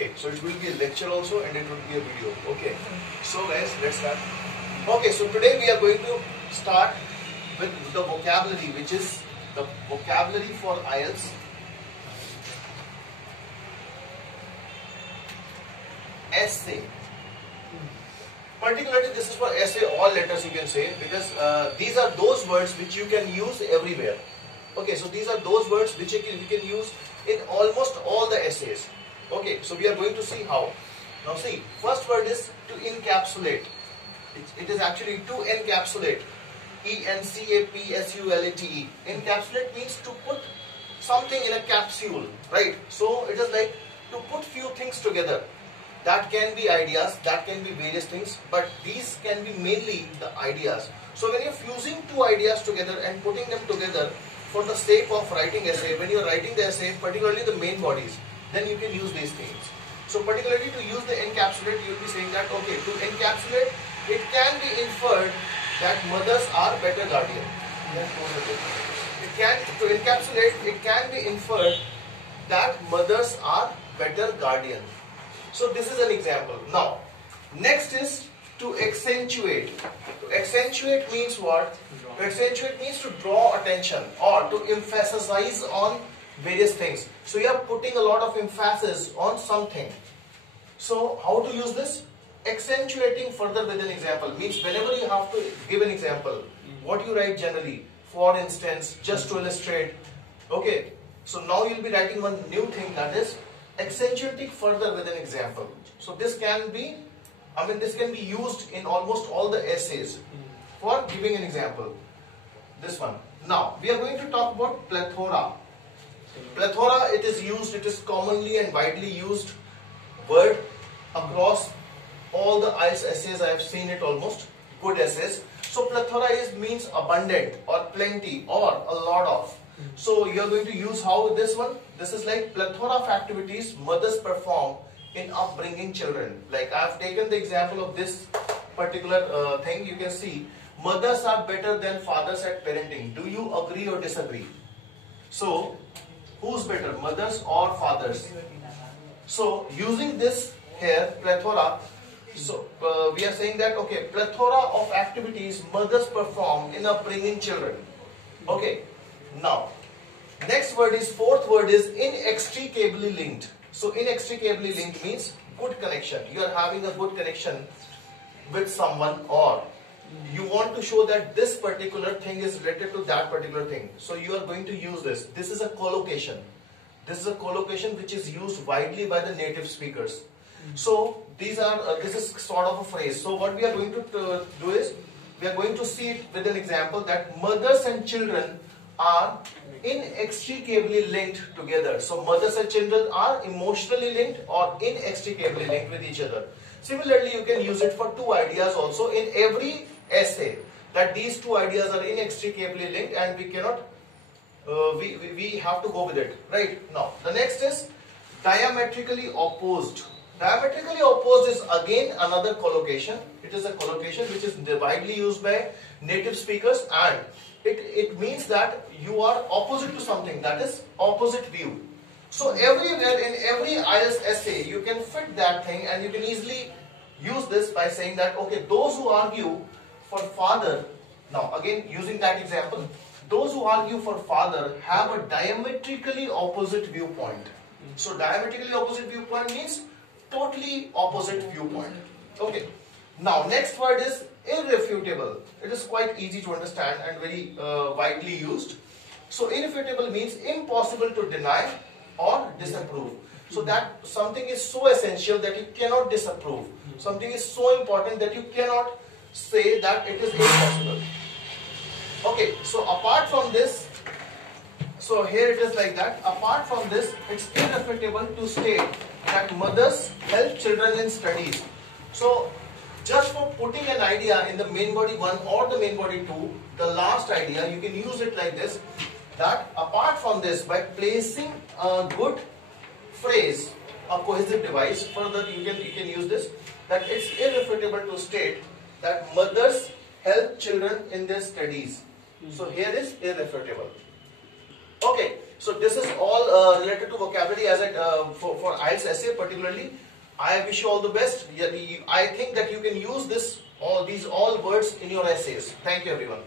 Okay, so it will be a lecture also and it will be a video. Okay, so guys, let's start. Okay, so today we are going to start with the vocabulary, which is the vocabulary for IELTS. Essay. Particularly this is for essay, all letters you can say, because these are those words which you can use everywhere. Okay, so these are those words which you can use in almost all the essays. Okay, so we are going to see how. Now see, first word is to encapsulate. It is actually to encapsulate. E-N-C-A-P-S-U-L-A-T-E. Encapsulate means to put something in a capsule, right? So it is like to put few things together. That can be ideas, that can be various things, but these can be mainly the ideas. So when you're fusing two ideas together and putting them together for the sake of writing essay, when you're writing the essay, particularly the main bodies, then you can use these things. So particularly to use the encapsulate, you'll be saying that, okay, to encapsulate, it can be inferred that mothers are better guardian. To encapsulate, it can be inferred that mothers are better guardian. So this is an example. Now, next is to accentuate. To accentuate means what? To accentuate means to draw attention or to emphasize on various things. So you are putting a lot of emphasis on something. So how to use this? Accentuating further with an example means whenever you have to give an example, what you write generally, for instance, just to illustrate. Okay, so now you'll be writing one new thing, that is accentuating further with an example. So this can be, this can be used in almost all the essays for giving an example. This one. Now we are going to talk about plethora. Plethora, it is used, it is commonly and widely used word across all the IELTS essays. I have seen it almost, good essays. So plethora means abundant or plenty or a lot of. So you are going to use how this one? This is like plethora of activities mothers perform in upbringing children. Like I have taken the example of this particular thing. You can see mothers are better than fathers at parenting. Do you agree or disagree? So who's better, mothers or fathers? So using this here, plethora, so we are saying that, okay, plethora of activities mothers perform in upbringing children. Okay. Now, next word is, fourth word is inextricably linked. So inextricably linked means good connection. You are having a good connection with someone, or you want to show that this particular thing is related to that particular thing. So you are going to use this. This is a collocation. This is a collocation which is used widely by the native speakers. So these are, this is sort of a phrase. So what we are going to do is, we are going to see it with an example that mothers and children are inextricably linked together. So mothers and children are emotionally linked or inextricably linked with each other. Similarly, you can use it for two ideas also in every essay, that these two ideas are inextricably linked and we cannot, we have to go with it. Right? Now, the next is diametrically opposed. Diametrically opposed is again another collocation. It is a collocation which is widely used by native speakers, and it means that you are opposite to something, that is opposite view. So everywhere in every IELTS essay you can fit that thing, and you can easily use this by saying that, okay, those who argue for father, now again using that example, those who argue for father have a diametrically opposite viewpoint. So diametrically opposite viewpoint means totally opposite viewpoint. Okay. Now next word is irrefutable. It is quite easy to understand and very widely used. So irrefutable means impossible to deny or disapprove. So that something is so essential that you cannot disapprove. Something is so important that you cannot say that it is impossible. Okay, so apart from this, so here it is like that. Apart from this, it's irrefutable to state that mothers help children in studies. So just for putting an idea in the main body 1 or the main body 2, the last idea, you can use it like this, that apart from this, by placing a good phrase, a cohesive device, further you can use this, that it's irrefutable to state that mothers help children in their studies. So here is irrefutable. Okay, So this is all related to vocabulary as for IELTS essay particularly. I wish you all the best. I think that you can use these all words in your essays. Thank you everyone.